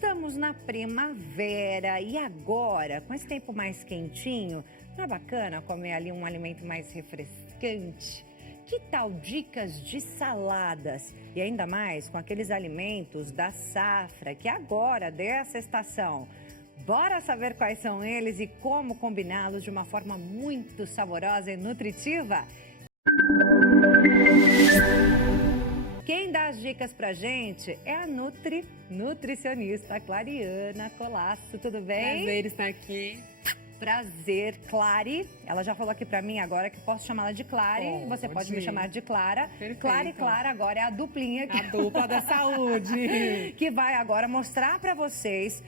Estamos na primavera e agora, com esse tempo mais quentinho, não é bacana comer ali um alimento mais refrescante? Que tal dicas de saladas? E ainda mais com aqueles alimentos da safra, que agora, dessa estação. Bora saber quais são eles e como combiná-los de uma forma muito saborosa e nutritiva? Quem dá as dicas pra gente é a nutricionista Clariana Colasso. Tudo bem? Prazer estar aqui. Prazer, Clary. Ela já falou aqui pra mim agora que posso chamá-la de Clary. Você pode me chamar de Clara. Perfeito. Clara e Clara agora é a duplinha aqui. A dupla da saúde. Que vai agora mostrar pra vocês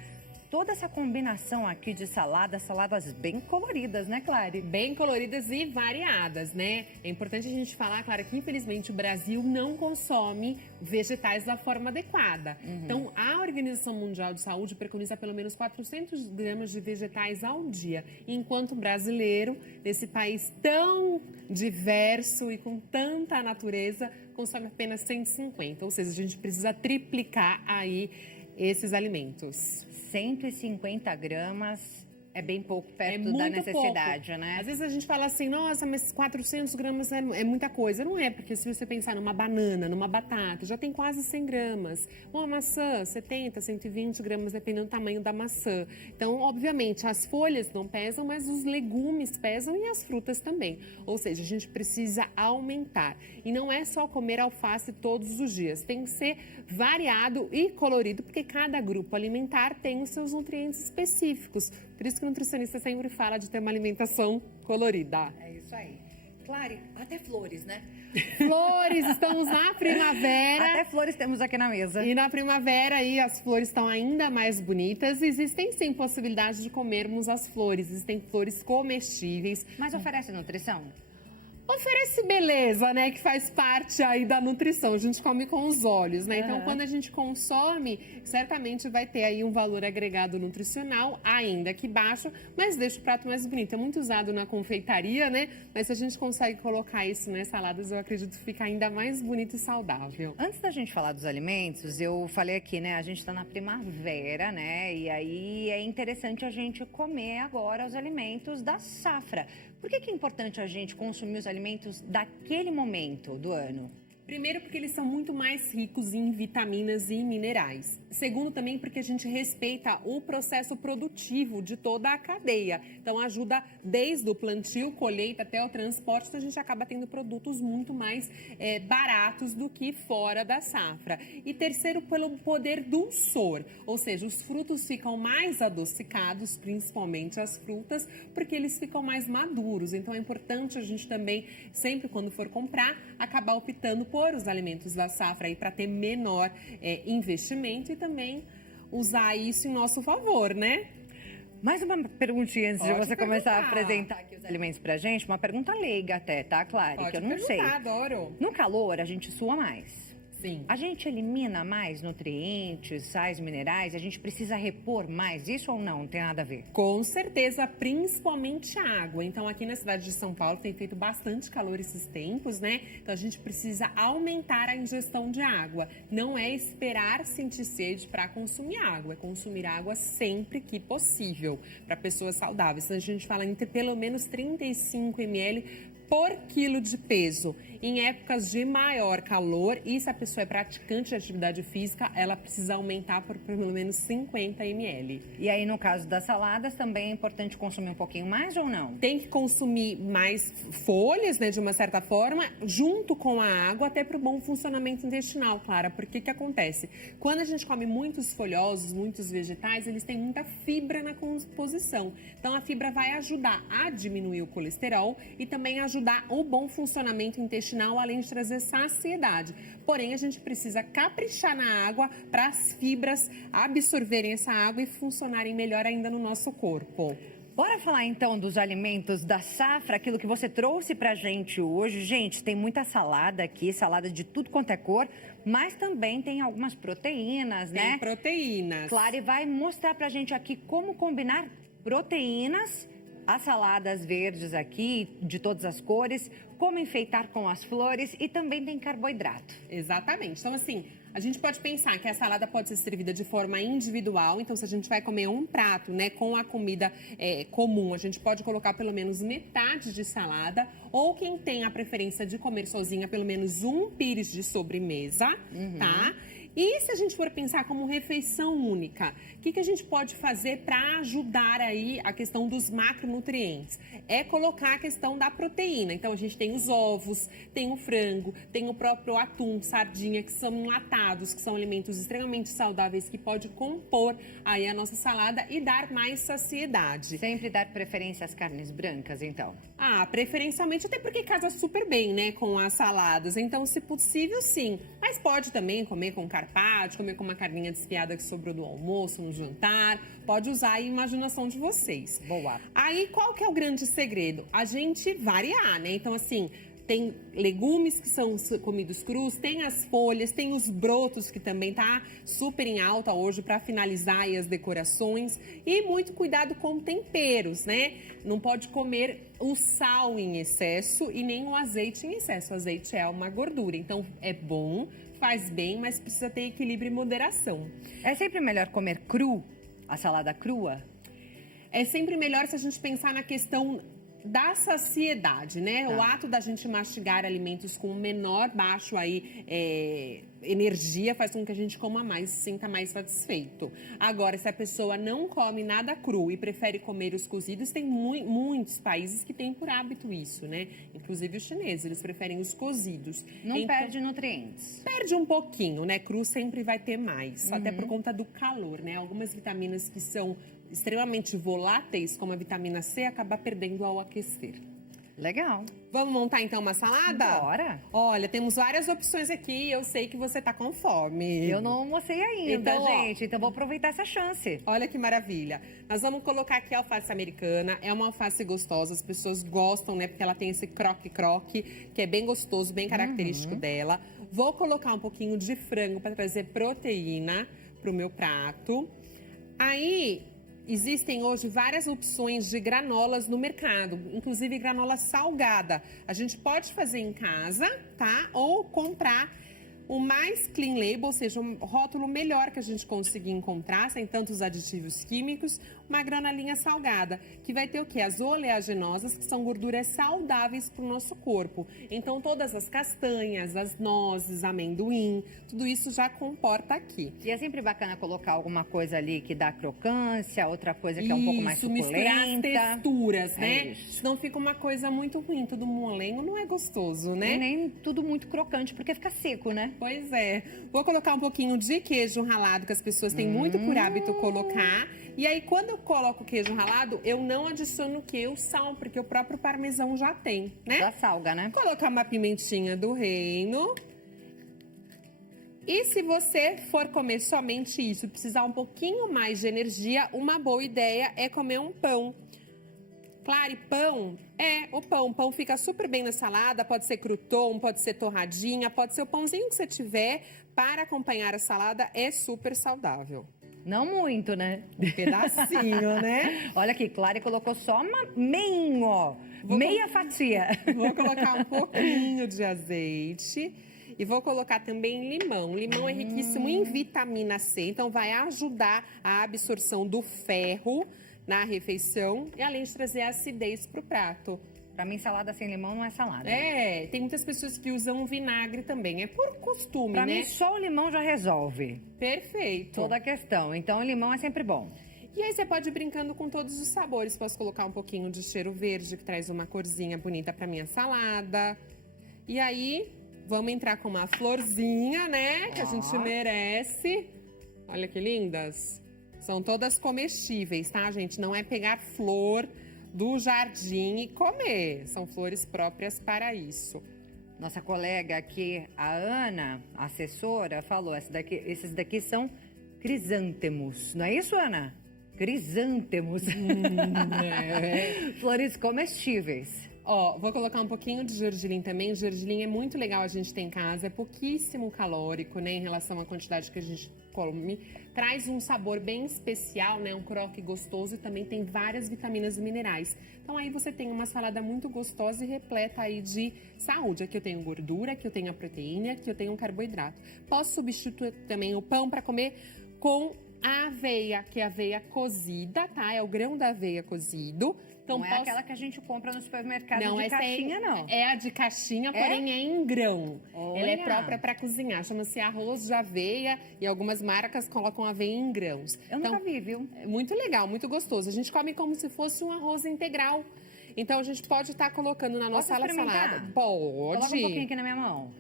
toda essa combinação aqui de saladas bem coloridas, né, Clary? Bem coloridas e variadas, né? É importante a gente falar, claro, que infelizmente o Brasil não consome vegetais da forma adequada. Então, a Organização Mundial de Saúde preconiza pelo menos 400 gramas de vegetais ao dia. Enquanto o brasileiro, nesse país tão diverso e com tanta natureza, consome apenas 150. Ou seja, a gente precisa triplicar aí esses alimentos. 150 gramas é bem pouco perto muito da necessidade, pouco, né? Às vezes a gente fala assim, nossa, mas 400 gramas é muita coisa. Não é, porque se você pensar numa banana, numa batata, já tem quase 100 gramas. Uma maçã, 70, 120 gramas, dependendo do tamanho da maçã. Então, obviamente, as folhas não pesam, mas os legumes pesam e as frutas também. Ou seja, a gente precisa aumentar. E não é só comer alface todos os dias. Tem que ser variado e colorido, porque cada grupo alimentar tem os seus nutrientes específicos. Por isso que o nutricionista sempre fala de ter uma alimentação colorida. É isso aí. Clary, até flores, né? Flores, estamos na primavera. Até flores temos aqui na mesa. E na primavera aí as flores estão ainda mais bonitas. Existem sim possibilidades de comermos as flores. Existem flores comestíveis. Mas oferece nutrição? Oferece beleza, né? Que faz parte aí da nutrição. A gente come com os olhos, né? Então, quando a gente consome, certamente vai ter aí um valor agregado nutricional, ainda que baixo, mas deixa o prato mais bonito. É muito usado na confeitaria, né? Mas se a gente consegue colocar isso nas saladas, eu acredito que fica ainda mais bonito e saudável. Antes da gente falar dos alimentos, eu falei aqui, né? A gente tá na primavera, né? E aí é interessante a gente comer agora os alimentos da safra. Por que é importante a gente consumir os alimentos daquele momento do ano? Primeiro, porque eles são muito mais ricos em vitaminas e minerais. Segundo, também porque a gente respeita o processo produtivo de toda a cadeia. Então, ajuda desde o plantio, colheita até o transporte. Então, a gente acaba tendo produtos muito mais baratos do que fora da safra. E terceiro, pelo poder dulçor. Ou seja, os frutos ficam mais adocicados, principalmente as frutas, porque eles ficam mais maduros. Então, é importante a gente também, sempre quando for comprar, acabar optando por os alimentos da safra aí para ter menor investimento e também usar isso em nosso favor, né? Mais uma perguntinha antes de Pode você começar a perguntar. apresentar aqui os alimentos pra gente. Uma pergunta leiga até, tá, Clary? Pode Que eu não sei. adoro. No calor, a gente sua mais. Sim. A gente elimina mais nutrientes, sais minerais? A gente precisa repor mais isso ou não? Não tem nada a ver? Com certeza, principalmente a água. Então, aqui na cidade de São Paulo tem feito bastante calor esses tempos, né? Então, a gente precisa aumentar a ingestão de água. Não é esperar sentir sede para consumir água, é consumir água sempre que possível para pessoas saudáveis. Então, a gente fala entre pelo menos 35 ml por quilo de peso. Em épocas de maior calor, e se a pessoa é praticante de atividade física, ela precisa aumentar por pelo menos 50 ml. E aí, no caso das saladas, também é importante consumir um pouquinho mais ou não? Tem que consumir mais folhas, né, de uma certa forma, junto com a água, até para o bom funcionamento intestinal, Clara. Porque que acontece? Quando a gente come muitos folhosos, muitos vegetais, eles têm muita fibra na composição. Então, a fibra vai ajudar a diminuir o colesterol e também ajudar o bom funcionamento intestinal, além de trazer saciedade. Porém, a gente precisa caprichar na água para as fibras absorverem essa água e funcionarem melhor ainda no nosso corpo. Bora falar então dos alimentos da safra, aquilo que você trouxe pra gente hoje. Gente, tem muita salada aqui, salada de tudo quanto é cor, mas também tem algumas proteínas, né? Tem proteínas. Clary vai mostrar pra gente aqui como combinar proteínas, as saladas verdes aqui, de todas as cores, como enfeitar com as flores e também tem carboidrato. Exatamente. Então, assim, A gente pode pensar que a salada pode ser servida de forma individual, então se a gente vai comer um prato, né, com a comida comum, a gente pode colocar pelo menos metade de salada, ou quem tem a preferência de comer sozinha, pelo menos um pires de sobremesa, tá? E se a gente for pensar como refeição única, o que a gente pode fazer para ajudar aí a questão dos macronutrientes? É colocar a questão da proteína. Então, a gente tem os ovos, tem o frango, tem o próprio atum, sardinha, que são enlatados, que são alimentos extremamente saudáveis, que pode compor aí a nossa salada e dar mais saciedade. Sempre dar preferência às carnes brancas, então? Ah, preferencialmente, até porque casa super bem, né, com as saladas. Então, se possível, sim. Mas pode também comer com carpaccio, comer com uma carninha desfiada que sobrou do almoço, no jantar. Pode usar a imaginação de vocês. Boa. Aí, qual que é o grande segredo? A gente variar, né? Então, assim, tem legumes que são comidos crus, tem as folhas, tem os brotos que também tá super em alta hoje para finalizar aí as decorações. E muito cuidado com temperos, né? Não pode comer o sal em excesso e nem o azeite em excesso. O azeite é uma gordura, então é bom, faz bem, mas precisa ter equilíbrio e moderação. É sempre melhor comer cru, a salada crua? É sempre melhor se a gente pensar na questão da saciedade, né? Tá. O ato da gente mastigar alimentos com menor baixo aí energia faz com que a gente coma mais, se sinta mais satisfeito. Agora, se a pessoa não come nada cru e prefere comer os cozidos, tem muitos países que têm por hábito isso, né? Inclusive os chineses, eles preferem os cozidos. Não Então, perde nutrientes. perde um pouquinho, né? Cru sempre vai ter mais, até por conta do calor, né? Algumas vitaminas que são extremamente voláteis, como a vitamina C, acaba perdendo ao aquecer. Legal. Vamos montar então uma salada? Bora. Olha, temos várias opções aqui e eu sei que você tá com fome. Eu não almocei ainda, Então, ó, gente. Então, vou aproveitar essa chance. Olha que maravilha. Nós vamos colocar aqui a alface americana. É uma alface gostosa, as pessoas gostam, né? Porque ela tem esse croque-croque, que é bem gostoso, bem característico dela. Vou colocar um pouquinho de frango para trazer proteína pro meu prato. Aí, existem hoje várias opções de granolas no mercado, inclusive granola salgada. A gente pode fazer em casa, tá? Ou comprar o mais clean label, ou seja, um rótulo melhor que a gente conseguir encontrar, sem tantos aditivos químicos, uma granolinha salgada, que vai ter o quê? As oleaginosas, que são gorduras saudáveis para o nosso corpo. Então, todas as castanhas, as nozes, amendoim, tudo isso já comporta aqui. E é sempre bacana colocar alguma coisa ali que dá crocância, outra coisa que é um pouco mais misturar as suculenta. texturas, É né? isso. Senão fica uma coisa muito ruim, tudo molengo não é gostoso, E né? nem tudo muito crocante, porque fica seco, né? Pois é. Vou colocar um pouquinho de queijo ralado, que as pessoas têm muito por hábito colocar. E aí, quando eu coloco o queijo ralado, eu não adiciono o quê? O sal, porque o próprio parmesão já tem, né? Da salga, né? Vou colocar uma pimentinha do reino. E se você for comer somente isso, precisar um pouquinho mais de energia, uma boa ideia é comer um pão. Claro, e pão o pão. O pão fica super bem na salada, pode ser crouton, pode ser torradinha, pode ser o pãozinho que você tiver para acompanhar a salada, é super saudável. Não muito, né? Um pedacinho, né? Olha aqui, Clara colocou só uma meia fatia. Vou colocar um pouquinho de azeite e vou colocar também limão. O limão é riquíssimo em vitamina C, então vai ajudar a absorção do ferro na refeição e além de trazer acidez para o prato. Pra mim, salada sem limão não é salada. É, tem muitas pessoas que usam vinagre também, é por costume, Pra né? mim, só o limão já resolve Perfeito. toda a questão. Então, o limão é sempre bom. E aí você pode ir brincando com todos os sabores. Posso colocar um pouquinho de cheiro verde, que traz uma corzinha bonita pra minha salada. E aí, vamos entrar com uma florzinha, né? Que a gente merece. Olha que lindas. São todas comestíveis, tá, gente? Não é pegar flor do jardim e comer. São flores próprias para isso. Nossa colega aqui, a Ana, a assessora, falou: esses daqui são crisântemos. Não é isso, Ana? Crisântemos. Flores comestíveis. Ó, vou colocar um pouquinho de gergelim também. Gergelim é muito legal a gente ter em casa. É pouquíssimo calórico, né? Em relação à quantidade que a gente come, traz um sabor bem especial, né? Um croque gostoso e também tem várias vitaminas e minerais. Então aí você tem uma salada muito gostosa e repleta aí de saúde. Aqui eu tenho gordura, aqui eu tenho a proteína, aqui eu tenho um carboidrato. Posso substituir também o pão para comer com a aveia, que é aveia cozida, tá? É o grão da aveia cozido. Então, não é aquela que a gente compra no supermercado de essa caixinha, não. É a de caixinha, porém é em grão. Olha. Ela é própria para cozinhar. Chama-se arroz de aveia e algumas marcas colocam aveia em grãos. Eu nunca vi, viu? É muito legal, muito gostoso. A gente come como se fosse um arroz integral. Então, a gente pode estar colocando na nossa salada. Pode. Coloca um pouquinho aqui na minha mão.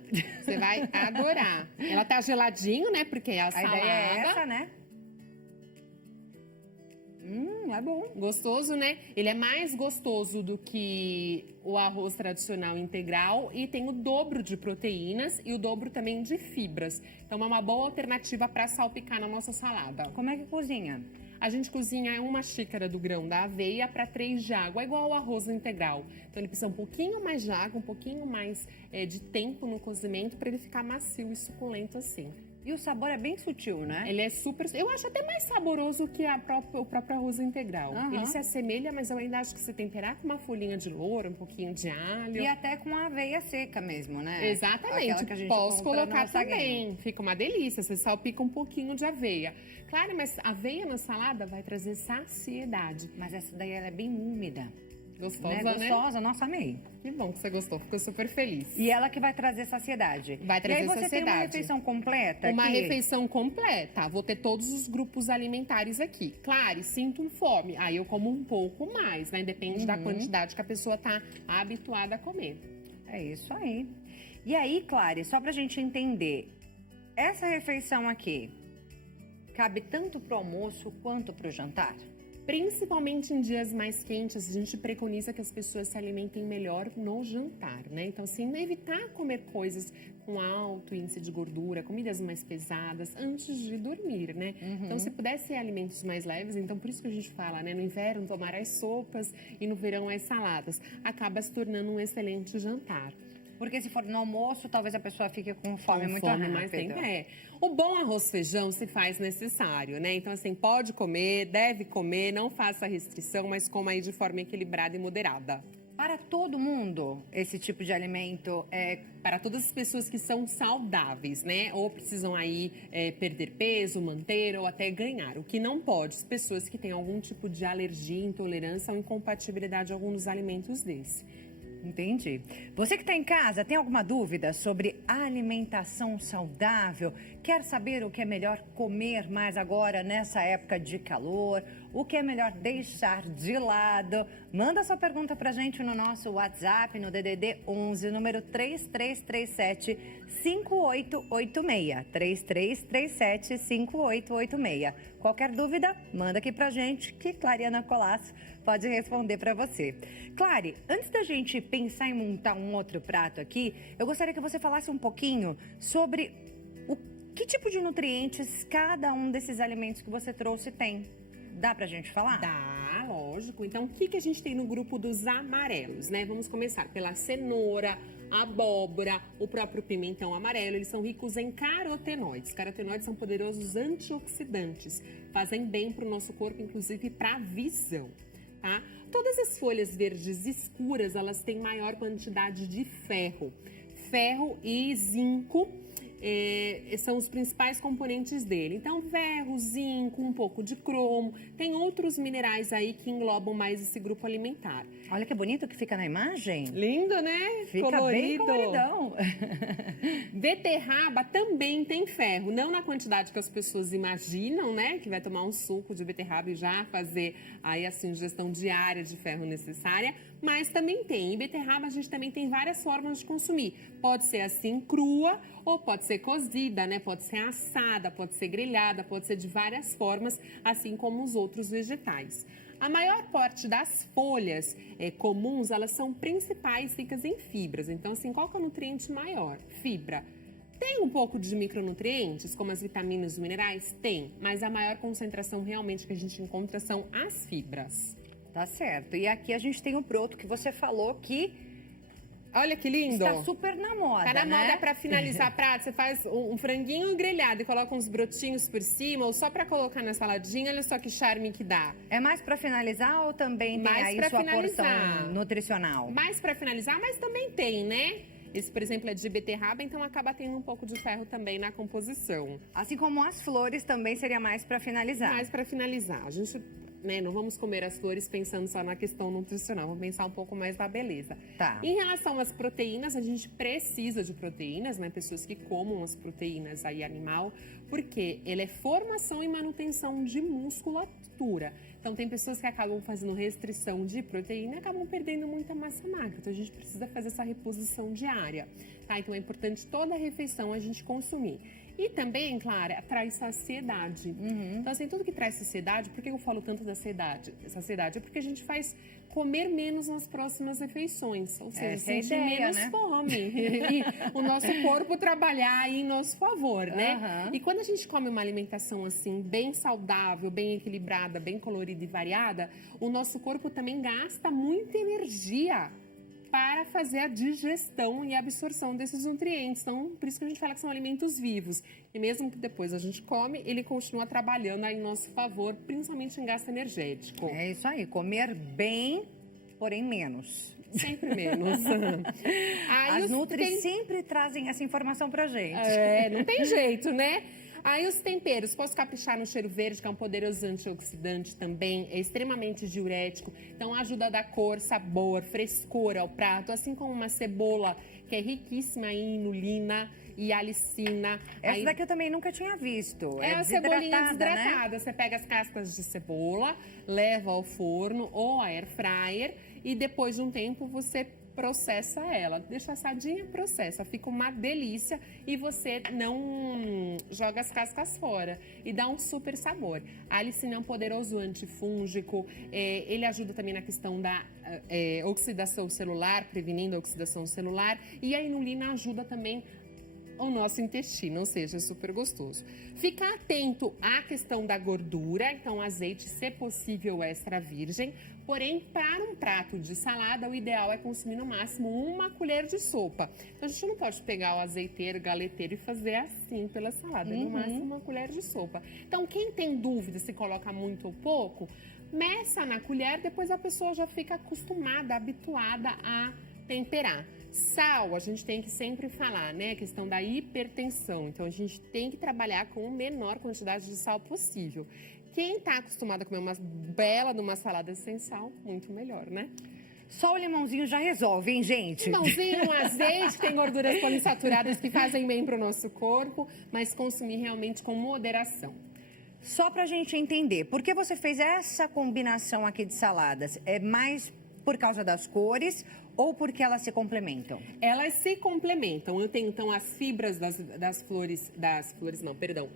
Você vai adorar. Ela tá geladinho, né? Porque é a salada. ideia é essa, né? É bom. Gostoso, né? Ele é mais gostoso do que o arroz tradicional integral e tem o dobro de proteínas e o dobro também de fibras. Então é uma boa alternativa para salpicar na nossa salada. Como é que cozinha? A gente cozinha 1 xícara do grão da aveia para 3 de água, igual ao arroz integral. Então ele precisa um pouquinho mais de água, um pouquinho mais de tempo no cozimento para ele ficar macio e suculento assim. E o sabor é bem sutil, né? Ele é super... Eu acho até mais saboroso que o próprio arroz integral. Ele se assemelha, mas eu ainda acho que se temperar com uma folhinha de louro, um pouquinho de alho... E até com a aveia seca mesmo, né? Exatamente. Que a gente posso colocar também. Game. Fica uma delícia. Você salpica um pouquinho de aveia. Claro, mas aveia na salada vai trazer saciedade. Mas essa daí ela é bem úmida. Gostosa, né? Gostosa, nossa, amei. Que bom que você gostou, ficou super feliz. E ela que vai trazer saciedade. Vai trazer saciedade. E aí você tem uma refeição completa Uma aqui? refeição completa. Vou ter todos os grupos alimentares aqui. Claro, sinto fome. Aí eu como um pouco mais, né? Depende da quantidade que a pessoa tá habituada a comer. É isso aí. E aí, Clary, só pra gente entender, essa refeição aqui cabe tanto pro almoço quanto pro jantar? Principalmente em dias mais quentes, a gente preconiza que as pessoas se alimentem melhor no jantar, né? Então, assim, evitar comer coisas com alto índice de gordura, comidas mais pesadas, antes de dormir, né? Então, se puder ser alimentos mais leves, então por isso que a gente fala, né? No inverno, tomar as sopas e no verão, as saladas. Acaba se tornando um excelente jantar. Porque se for no almoço, talvez a pessoa fique com fome muito rápido. Mais tempo, O bom arroz feijão se faz necessário, né? Então, assim, pode comer, deve comer, não faça restrição, mas coma aí de forma equilibrada e moderada. Para todo mundo, esse tipo de alimento é... Para todas as pessoas que são saudáveis, né? Ou precisam aí perder peso, manter ou até ganhar. O que não pode, as pessoas que têm algum tipo de alergia, intolerância ou incompatibilidade a algum dos alimentos desse. Entendi. Você que está em casa, tem alguma dúvida sobre alimentação saudável? Quer saber o que é melhor comer mais agora nessa época de calor? O que é melhor deixar de lado? Manda sua pergunta pra gente no nosso WhatsApp, no DDD 11, número 3337-5886. 3337-5886. Qualquer dúvida, manda aqui pra gente que Clariana Colasso pode responder para você. Clary, antes da gente pensar em montar um outro prato aqui, eu gostaria que você falasse um pouquinho sobre que tipo de nutrientes cada um desses alimentos que você trouxe tem. Dá pra gente falar? Dá, lógico. Então, o que a gente tem no grupo dos amarelos, né? Vamos começar pela cenoura, abóbora, o próprio pimentão amarelo. Eles são ricos em carotenoides. Carotenoides são poderosos antioxidantes. Fazem bem pro nosso corpo, inclusive para a visão. Tá? Todas as folhas verdes escuras, elas têm maior quantidade de ferro. Ferro e zinco são os principais componentes dele. Então, ferro, zinco, um pouco de cromo. Tem outros minerais aí que englobam mais esse grupo alimentar. Olha que bonito que fica na imagem. Lindo, né? Fica colorido. Bem coloridão. Beterraba também tem ferro. Não na quantidade que as pessoas imaginam, né? Que vai tomar um suco de beterraba e já fazer aí a ingestão diária de ferro necessária. Mas também tem. Em beterraba a gente também tem várias formas de consumir. Pode ser assim crua ou pode ser cozida, né? Pode ser assada, pode ser grelhada, pode ser de várias formas, assim como os outros vegetais. A maior parte das folhas comuns, elas são principais ricas em fibras. Então, assim, qual que é o nutriente maior? Fibra. Tem um pouco de micronutrientes, como as vitaminas e minerais? Tem, mas a maior concentração realmente que a gente encontra são as fibras. Tá certo. E aqui a gente tem o broto que você falou que Olha que lindo. Está super na moda, Tá na né? moda para finalizar prato. Você faz um franguinho grelhado e coloca uns brotinhos por cima, ou só para colocar na saladinha. Olha só que charme que dá. É mais para finalizar ou também tem Mais aí pra sua finalizar. porção nutricional? Mais para finalizar, mas também tem, né? Esse, por exemplo, é de beterraba, então acaba tendo um pouco de ferro também na composição. Assim como as flores também seria mais para finalizar. Mais para finalizar. A gente, né, não vamos comer as flores pensando só na questão nutricional, vamos pensar um pouco mais na beleza. Tá. Em relação às proteínas, a gente precisa de proteínas, né? Pessoas que comam as proteínas aí animal, porque ele é formação e manutenção de musculatura. Então, tem pessoas que acabam fazendo restrição de proteína e acabam perdendo muita massa magra. Então, a gente precisa fazer essa reposição diária, tá? Então, é importante toda a refeição a gente consumir. E também, Clara, traz saciedade. Então, assim, tudo que traz saciedade, por que eu falo tanto da saciedade? É porque a gente faz comer menos nas próximas refeições. Ou seja, Essa é a sentir ideia, menos né? fome. E o nosso corpo trabalhar aí em nosso favor, né? Aham. E quando a gente come uma alimentação assim, bem saudável, bem equilibrada, bem colorida e variada, o nosso corpo também gasta muita energia para fazer a digestão e a absorção desses nutrientes. Então, por isso que a gente fala que são alimentos vivos. E mesmo que depois a gente come, ele continua trabalhando aí em nosso favor, principalmente em gasto energético. É isso aí, comer bem, porém menos. Sempre menos. Aí As nutris tem- sempre trazem essa informação pra gente. não tem jeito, né? Aí os temperos, posso caprichar no cheiro verde, que é um poderoso antioxidante também, é extremamente diurético, então ajuda a dar cor, sabor, frescor ao prato, assim como uma cebola, que é riquíssima em inulina e alicina. Essa Aí- daqui eu também nunca tinha visto. É a cebolinha né? desidratada. Você pega as cascas de cebola, leva ao forno ou à air fryer e depois de um tempo você processa ela. Deixa assadinha, processa. Fica uma delícia e você não joga as cascas fora. E dá um super sabor. A alicina é um poderoso antifúngico. Ele ajuda também na questão da oxidação celular, prevenindo a oxidação celular. E a inulina ajuda também o nosso intestino, ou seja, é super gostoso. Ficar atento à questão da gordura, então azeite, se possível, extra virgem. Porém, para um prato de salada, o ideal é consumir no máximo 1 colher de sopa. Então, a gente não pode pegar o azeiteiro, galeteiro e fazer assim pela salada, no máximo 1 colher de sopa. Então, quem tem dúvida se coloca muito ou pouco, meça na colher, depois a pessoa já fica acostumada, habituada a temperar. Sal, a gente tem que sempre falar, né? A questão da hipertensão. Então, a gente tem que trabalhar com a menor quantidade de sal possível. Quem está acostumado a comer uma bela de uma salada sem sal, muito melhor, né? Só o limãozinho já resolve, hein, gente? Limãozinho, um azeite, tem gorduras poliinsaturadas que fazem bem para o nosso corpo, mas consumir realmente com moderação. Só pra gente entender, por que você fez essa combinação aqui de saladas? É mais por causa das cores ou porque elas se complementam? Elas se complementam. Eu tenho, então, as fibras das flores não, perdão,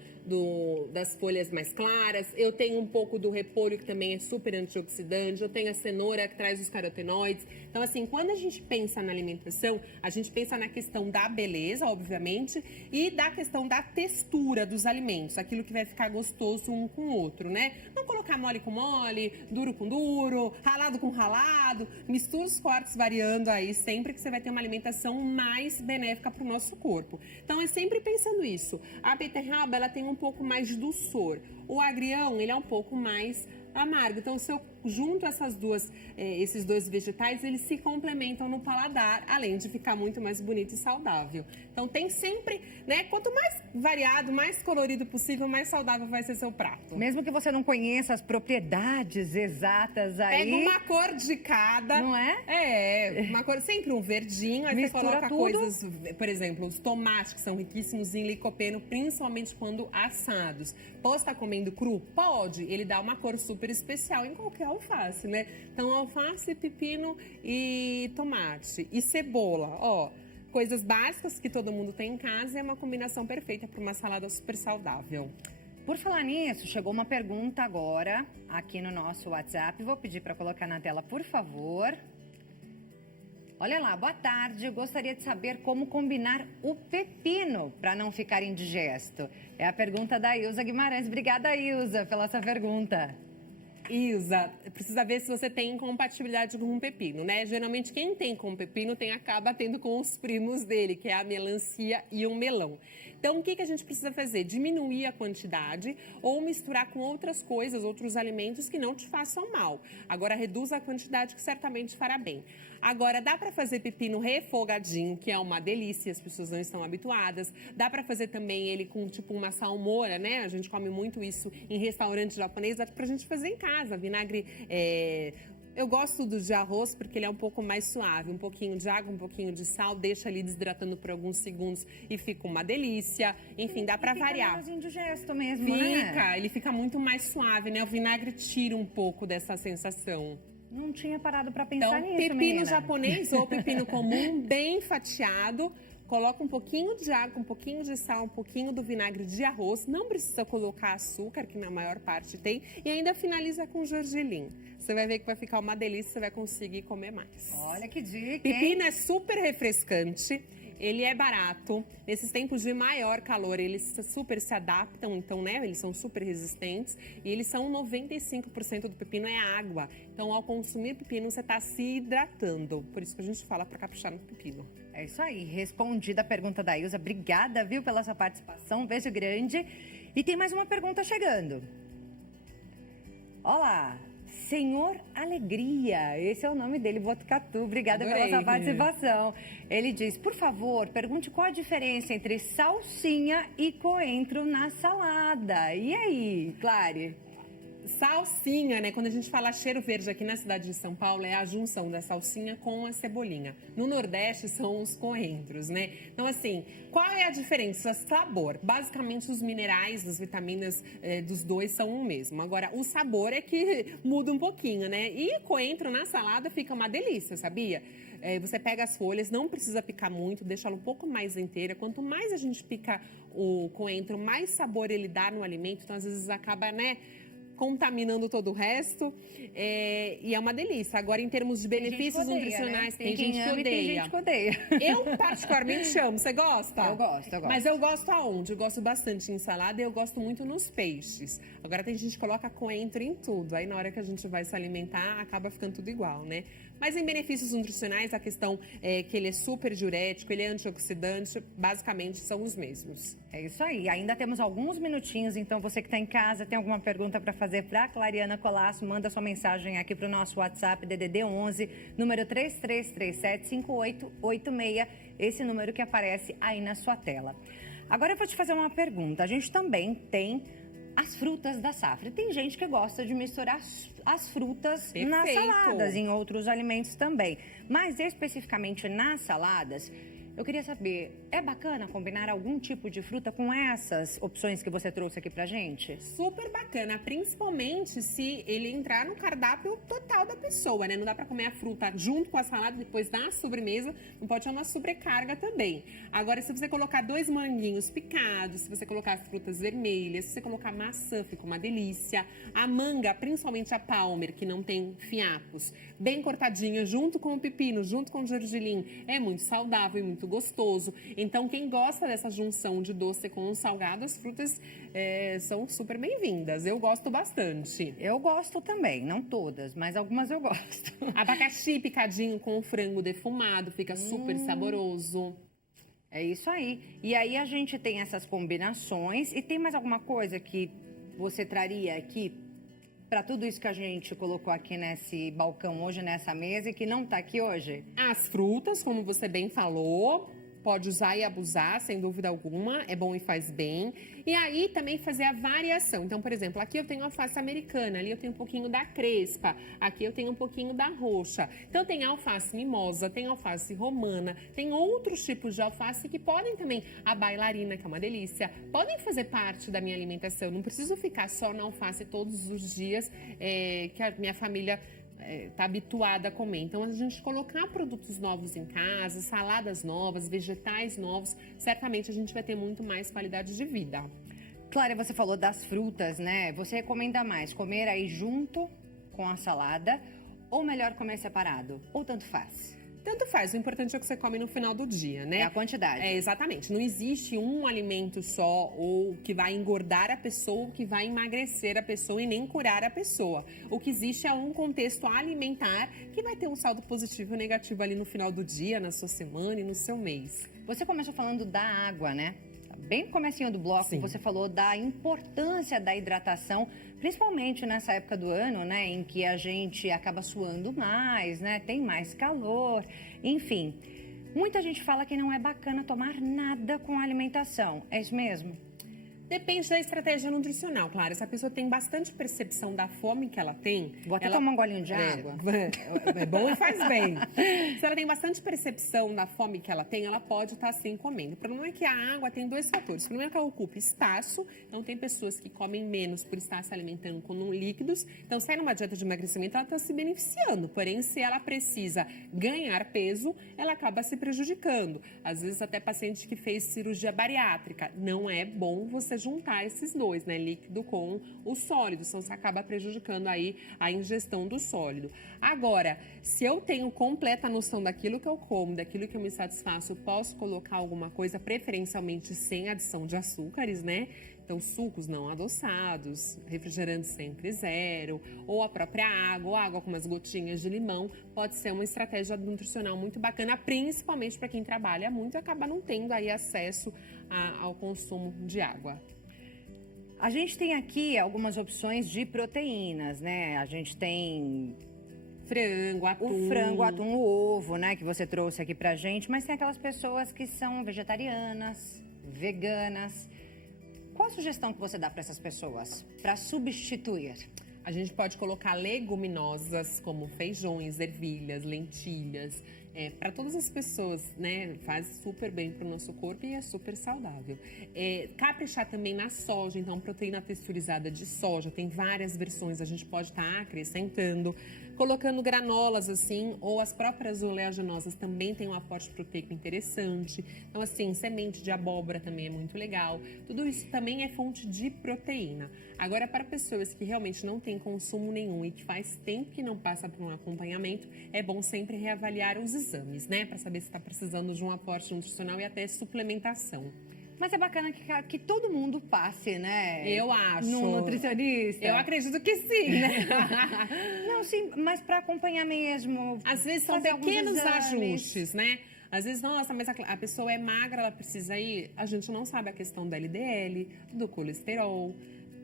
das folhas mais claras. Eu tenho um pouco do repolho, que também é super antioxidante. Eu tenho a cenoura, que traz os carotenoides. Então, assim, quando a gente pensa na alimentação, a gente pensa na questão da beleza, obviamente, e da questão da textura dos alimentos, aquilo que vai ficar gostoso um com o outro, né? Não colocar mole com mole, duro com duro, ralado com ralado, mistura os cortes variando aí sempre, que você vai ter uma alimentação mais benéfica para o nosso corpo. Então, é sempre pensando isso. A beterraba, ela tem um pouco mais de dulçor. O agrião, ele é um pouco mais amargo. Então, se eu junto esses dois vegetais, eles se complementam no paladar, além de ficar muito mais bonito e saudável. Então, tem sempre, né? Quanto mais variado, mais colorido possível, mais saudável vai ser seu prato. Mesmo que você não conheça as propriedades exatas aí... Pega uma cor de cada. Não é? É, uma cor, sempre um verdinho, aí Mistura você coloca tudo. coisas, por exemplo, os tomates, que são riquíssimos em licopeno, principalmente quando assados. Pode estar comendo cru? Pode. Ele dá uma cor super especial em qualquer alface, né? Então, alface, pepino e tomate. E cebola, ó. Coisas básicas que todo mundo tem em casa, é uma combinação perfeita para uma salada super saudável. Por falar nisso, chegou uma pergunta agora aqui no nosso WhatsApp. Vou pedir para colocar na tela, por favor. Olha lá, boa tarde. Eu gostaria de saber como combinar o pepino para não ficar indigesto. É a pergunta da Ilza Guimarães. Obrigada, Ilza, pela sua pergunta. Isa, precisa ver se você tem compatibilidade com o pepino, né? Geralmente quem tem com o pepino acaba tendo com os primos dele, que é a melancia e o melão. Então, o que a gente precisa fazer? Diminuir a quantidade ou misturar com outras coisas, outros alimentos que não te façam mal. Agora, reduz a quantidade que certamente fará bem. Agora, dá para fazer pepino refogadinho, que é uma delícia, as pessoas não estão habituadas. Dá para fazer também ele com tipo uma salmoura, né? A gente come muito isso em restaurante japonês, dá pra gente fazer em casa. Vinagre, eu gosto do de arroz porque ele é um pouco mais suave. Um pouquinho de água, um pouquinho de sal, deixa ali desidratando por alguns segundos e fica uma delícia. Enfim, dá pra variar. Fica indigesto mesmo, Fica, né? ele fica muito mais suave, né? O vinagre tira um pouco dessa sensação. Não tinha parado pra pensar Então, nisso, pepino menina. japonês ou pepino comum, bem fatiado. Coloca um pouquinho de água, um pouquinho de sal, um pouquinho do vinagre de arroz. Não precisa colocar açúcar, que na maior parte tem. E ainda finaliza com gergelim. Você vai ver que vai ficar uma delícia, você vai conseguir comer mais. Olha que dica, Pepino hein? é super refrescante. Ele é barato. Nesses tempos de maior calor, eles super se adaptam, então, né? Eles são super resistentes. E eles são 95% do pepino é água. Então, ao consumir pepino, você está se hidratando. Por isso que a gente fala para caprichar no pepino. É isso aí, respondida a pergunta da Ilza. Obrigada, viu, pela sua participação. Um beijo grande. E tem mais uma pergunta chegando. Olá, Senhor Alegria. Esse é o nome dele, Botucatu. Obrigada Adorei. pela sua participação. Ele diz, por favor, pergunte qual a diferença entre salsinha e coentro na salada. E aí, Clary? Salsinha, né? Quando a gente fala cheiro verde aqui na cidade de São Paulo, é a junção da salsinha com a cebolinha. No Nordeste são os coentros, né? Então, assim, qual é a diferença? Sabor. Basicamente, os minerais, as vitaminas dos dois são o mesmo. Agora, o sabor é que muda um pouquinho, né? E coentro na salada fica uma delícia, sabia? Você pega as folhas, não precisa picar muito, deixa ela um pouco mais inteira. Quanto mais a gente pica o coentro, mais sabor ele dá no alimento. Então, às vezes, acaba, né, contaminando todo o resto, e é uma delícia. Agora, em termos de benefícios nutricionais, né? tem gente que ama e tem odeia. gente que odeia. Eu particularmente amo. Você gosta? Eu gosto. Mas eu gosto aonde? Eu gosto bastante em salada e eu gosto muito nos peixes. Agora tem gente que coloca coentro em tudo. Aí na hora que a gente vai se alimentar, acaba ficando tudo igual, né? Mas em benefícios nutricionais, a questão é que ele é super diurético, ele é antioxidante, basicamente são os mesmos. É isso aí. Ainda temos alguns minutinhos, então você que está em casa, tem alguma pergunta para fazer para a Clariana Colasso, manda sua mensagem aqui para o nosso WhatsApp, DDD 11, número 33375886, esse número que aparece aí na sua tela. Agora eu vou te fazer uma pergunta. A gente também tem as frutas da safra. Tem gente que gosta de misturar as frutas nas saladas, em outros alimentos também. Mas especificamente nas saladas, eu queria saber, é bacana combinar algum tipo de fruta com essas opções que você trouxe aqui pra gente? Super bacana, principalmente se ele entrar no cardápio total da pessoa, né? Não dá pra comer a fruta junto com a salada, depois da sobremesa, não pode ter uma sobrecarga também. Agora, se você colocar 2 manguinhos picados, se você colocar as frutas vermelhas, se você colocar maçã, fica uma delícia. A manga, principalmente a Palmer, que não tem fiapos, bem cortadinha, junto com o pepino, junto com o gergelim, é muito saudável e muito gostoso. Então, quem gosta dessa junção de doce com o salgado, as frutas são super bem-vindas. Eu gosto bastante. Eu gosto também, não todas, mas algumas eu gosto. Abacaxi picadinho com frango defumado, fica super saboroso. É isso aí. E aí a gente tem essas combinações. E tem mais alguma coisa que você traria aqui para tudo isso que a gente colocou aqui nesse balcão hoje, nessa mesa, e que não está aqui hoje? As frutas, como você bem falou, pode usar e abusar, sem dúvida alguma, é bom e faz bem. E aí também fazer a variação. Então, por exemplo, aqui eu tenho alface americana, ali eu tenho um pouquinho da crespa, aqui eu tenho um pouquinho da roxa. Então tem alface mimosa, tem alface romana, tem outros tipos de alface que podem também, a bailarina, que é uma delícia, podem fazer parte da minha alimentação. Não preciso ficar só na alface todos os dias, que a minha família está habituada a comer. Então, a gente colocar produtos novos em casa, saladas novas, vegetais novos, certamente a gente vai ter muito mais qualidade de vida. Clara, você falou das frutas, né? Você recomenda mais comer aí junto com a salada ou melhor comer separado? Ou tanto faz? Tanto faz, o importante é o que você come no final do dia, né? É a quantidade. É, exatamente. Não existe um alimento só ou que vai engordar a pessoa, ou que vai emagrecer a pessoa e nem curar a pessoa. O que existe é um contexto alimentar que vai ter um saldo positivo ou negativo ali no final do dia, na sua semana e no seu mês. Você começou falando da água, né? Bem no comecinho do bloco, Sim. Você falou da importância da hidratação, principalmente nessa época do ano, né, em que a gente acaba suando mais, né, tem mais calor, enfim. Muita gente fala que não é bacana tomar nada com alimentação, é isso mesmo? Depende da estratégia nutricional, claro. Se a pessoa tem bastante percepção da fome que ela tem... Vou até tomar um golinho de água. É bom e faz bem. Se ela tem bastante percepção da fome que ela tem, ela pode estar assim comendo. O problema é que a água tem dois fatores. Primeiro que ela ocupa espaço, então tem pessoas que comem menos por estar se alimentando com líquidos. Então, se é numa dieta de emagrecimento, ela está se beneficiando. Porém, se ela precisa ganhar peso, ela acaba se prejudicando. Às vezes, até paciente que fez cirurgia bariátrica. Não é bom você juntar esses dois, né? Líquido com o sólido, senão você acaba prejudicando aí a ingestão do sólido. Agora, se eu tenho completa noção daquilo que eu como, daquilo que eu me satisfaço, eu posso colocar alguma coisa, preferencialmente sem adição de açúcares, né? Então, sucos não adoçados, refrigerantes sempre zero, ou a própria água, ou água com umas gotinhas de limão, pode ser uma estratégia nutricional muito bacana, principalmente para quem trabalha muito e acaba não tendo aí acesso ao consumo de água. A gente tem aqui algumas opções de proteínas, né? A gente tem Frango, atum. o frango, o atum, o ovo, né? Que você trouxe aqui pra gente. Mas tem aquelas pessoas que são vegetarianas, veganas. Qual a sugestão que você dá para essas pessoas para substituir? A gente pode colocar leguminosas como feijões, ervilhas, lentilhas. Para todas as pessoas, né? Faz super bem para o nosso corpo e é super saudável. Caprichar também na soja, então proteína texturizada de soja, tem várias versões, a gente pode estar acrescentando. Colocando granolas assim, ou as próprias oleaginosas também tem um aporte proteico interessante. Então assim, semente de abóbora também é muito legal. Tudo isso também é fonte de proteína. Agora, para pessoas que realmente não têm consumo nenhum e que faz tempo que não passa por um acompanhamento, é bom sempre reavaliar os exames, né? Para saber se está precisando de um aporte nutricional e até suplementação. Mas é bacana que todo mundo passe, né? Eu acho. Num nutricionista. Eu acredito que sim, né? Não, sim, mas para acompanhar mesmo. Às vezes são pequenos ajustes, né? Às vezes, nossa, mas a pessoa é magra, ela precisa ir. A gente não sabe a questão da LDL, do colesterol,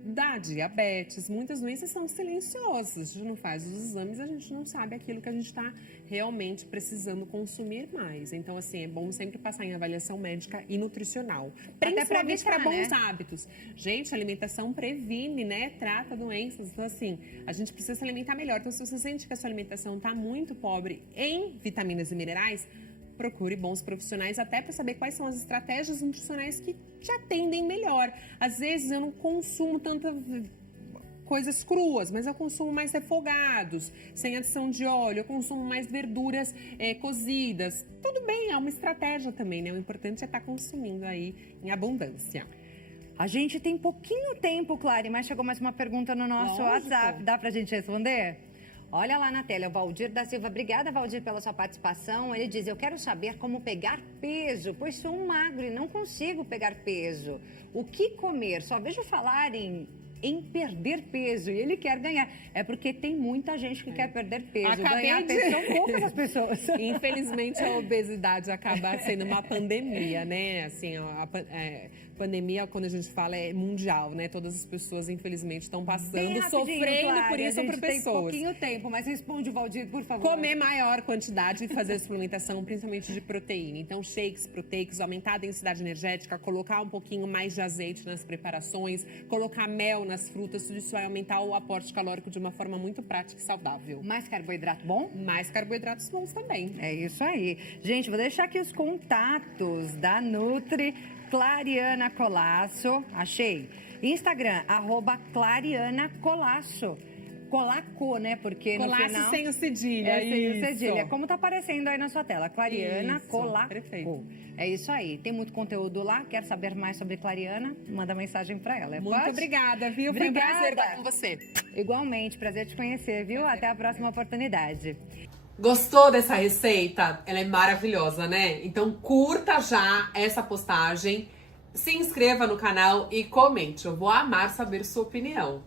da diabetes. Muitas doenças são silenciosas. A gente não faz os exames, a gente não sabe aquilo que a gente está realmente precisando consumir mais. Então, assim, é bom sempre passar em avaliação médica e nutricional. Principalmente para bons hábitos. Gente, a alimentação previne, né? Trata doenças. Então, assim, a gente precisa se alimentar melhor. Então, se você sente que a sua alimentação está muito pobre em vitaminas e minerais, procure bons profissionais até para saber quais são as estratégias nutricionais que te atendem melhor. Às vezes eu não consumo tanta coisas cruas, mas eu consumo mais refogados, sem adição de óleo, eu consumo mais verduras cozidas. Tudo bem, é uma estratégia também, né? O importante é estar consumindo aí em abundância. A gente tem pouquinho tempo, Clary, mas chegou mais uma pergunta no nosso WhatsApp. Dá pra gente responder? Olha lá na tela, o Valdir da Silva. Obrigada, Valdir, pela sua participação. Ele diz, eu quero saber como pegar peso, pois sou um magro e não consigo pegar peso. O que comer? Só vejo falar em perder peso e ele quer ganhar. É porque tem muita gente que quer perder peso. Ganhar peso são poucas as pessoas. Infelizmente, a obesidade acaba sendo uma pandemia, né? Assim, pandemia, quando a gente fala, é mundial, né? Todas as pessoas, infelizmente, estão passando, sofrendo Clary, por isso por pessoas. Tem pouquinho tempo, mas responde, Valdir, por favor. Comer maior quantidade e fazer suplementação, principalmente de proteína. Então, shakes proteicos, aumentar a densidade energética, colocar um pouquinho mais de azeite nas preparações, colocar mel nas frutas, tudo isso vai aumentar o aporte calórico de uma forma muito prática e saudável. Mais carboidrato bom? Mais carboidratos bons também. É isso aí. Gente, vou deixar aqui os contatos da Nutri Clariana Colasso. Achei. Instagram, @ClarianaColasso. Colaco, né? Porque no Colasso final... sem o cedilha. Sem o cedilha. Como tá aparecendo aí na sua tela. Clariana Colaco. Perfeito. É isso aí. Tem muito conteúdo lá. Quer saber mais sobre Clariana? Manda mensagem pra ela. Muito obrigada, viu? Foi um prazer estar com você. Igualmente. Prazer te conhecer, viu? Até a próxima oportunidade. Gostou dessa receita? Ela é maravilhosa, né? Então curta já essa postagem, se inscreva no canal e comente. Eu vou amar saber sua opinião.